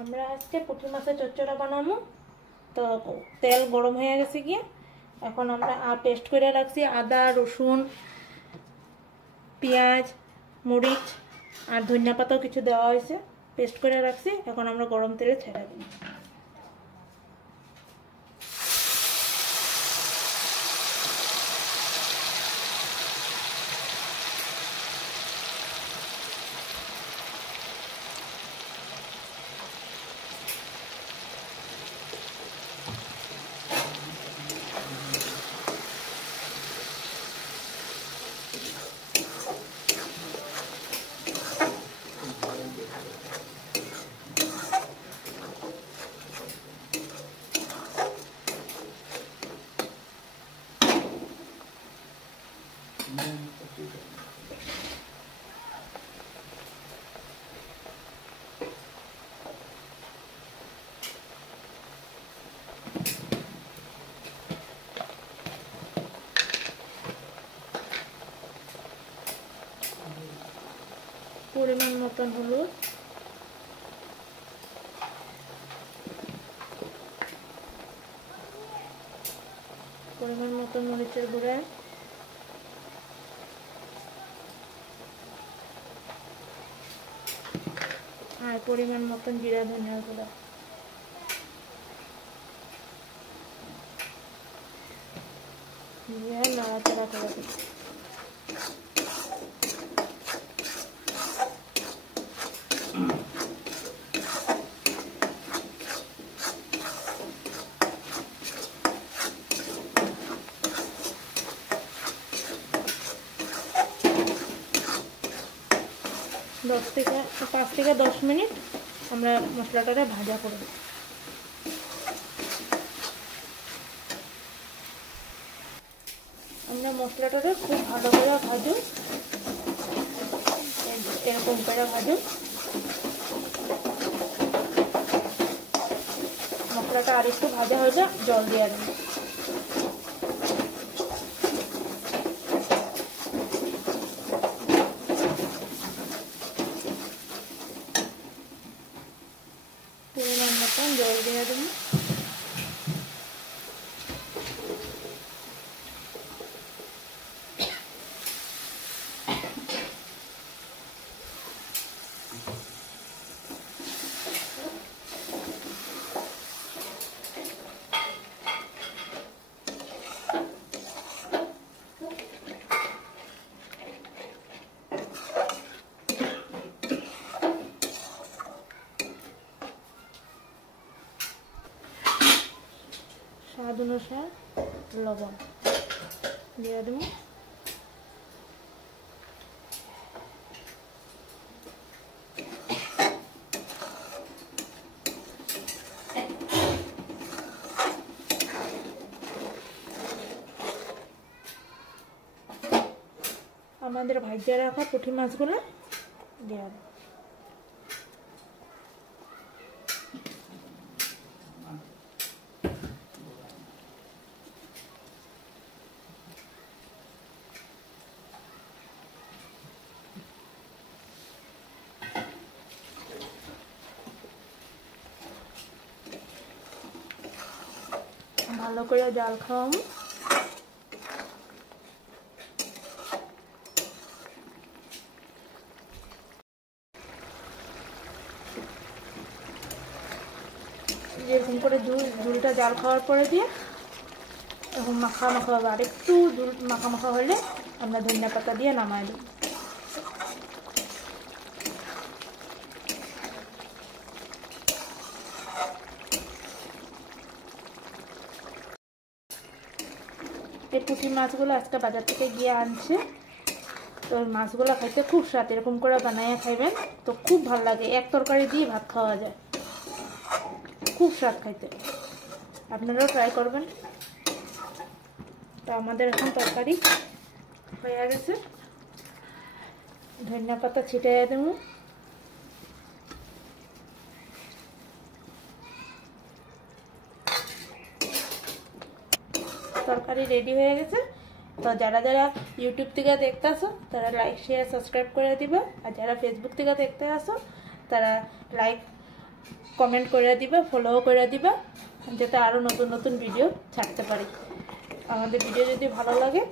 আমরা আজকে পুঁটি মাছের চচ্চড়া বানাবো। তো তেল গরম হয়ে গেছে গিয়ে এখন আমরা পেস্ট করে রাখছি আদা রসুন পেঁয়াজ মরিচ আর ধনিয়া পাতাও কিছু দেওয়া হয়েছে, পেস্ট করে রাখছি। এখন আমরা গরম তেলে ছেড়ে দিই। পরিমাণ মতন হলুদ, পরিমাণ মতন মরিচের গুঁড়া, আর পরিমাণ মতন জিরা ধনিয়ার গুঁড়া। দিয়ে নাড়াচাড়া করে দিই। 5 থেকে 10 মিনিট আমরা মশলাটাকে ভাজা করব। আমরা মশলাটাকে খুব ভালো করে ভাজুন, এরকম করে ভাজুন। মশলাটা আর একটু ভাজা হয়ে যায়, জল দিয়ে দেবেন। পরিমাণ মতন জল দিয়ে দেবেন। স্বাদ অনুসার লবণ দিয়ে দেব। আমাদের ভাজা রাখা পুঁটি মাছগুলো দিয়ে দেব। ভালো করে জাল খাওয়াবো। যেরকম করে ঝুলটা জাল খাওয়ার পরে দিয়ে এখন মাখা মাখা হবে। আর একটু ঝুল মাখা মাখা হলে আমরা ধনিয়া পাতা দিয়ে নামাই দেব। এই পুঁটি মাছগুলো আজকে বাজার থেকে গিয়ে আনছে। তো মাছগুলো খাইতে খুব স্বাদ, এরকম করে বানাইয়া খাইবেন তো খুব ভালো লাগে। এক তরকারি দিয়ে ভাত খাওয়া যায়, খুব স্বাদ খাইতে। আপনারাও ট্রাই করবেন। তো আমাদের এখন তরকারি হয়ে গেছে, ধনিয়া পাতা ছিটাইয়া দেবো। তরকারি রেডি হয়ে গেছে। তো যারা যারা ইউটিউব থেকে দেখতে আসো তারা লাইক শেয়ার সাবস্ক্রাইব করে দিবে, আর যারা ফেসবুক থেকে দেখতে আসো তারা লাইক কমেন্ট করে দিবা, ফলো করে দিবা, যাতে আরও নতুন নতুন ভিডিও ছাড়তে পারি। আমাদের ভিডিও যদি ভালো লাগে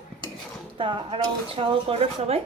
তা আরও উৎসাহ করো সবাই।